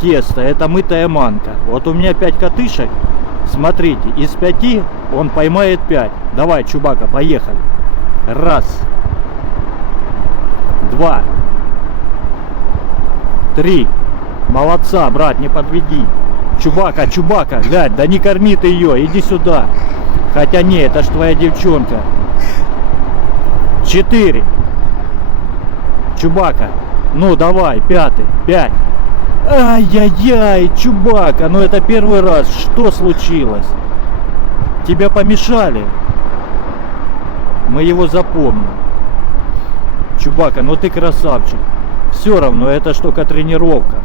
тесто, это мытая манка. Вот у меня 5 катышек. Смотрите, из 5 он поймает 5. Давай, Чубака, поехали. Раз. 2. 3. Молодца, брат, не подведи. Чубака, Чубака, глянь, да не корми ты ее, иди сюда. Хотя не, это ж твоя девчонка. 4. Чубака, ну давай, 5. 5. Ай-яй-яй, Чубака, ну это первый раз. Что случилось? Тебя помешали? Мы его запомним. Чубака, ну ты красавчик. Все равно, это ж только тренировка.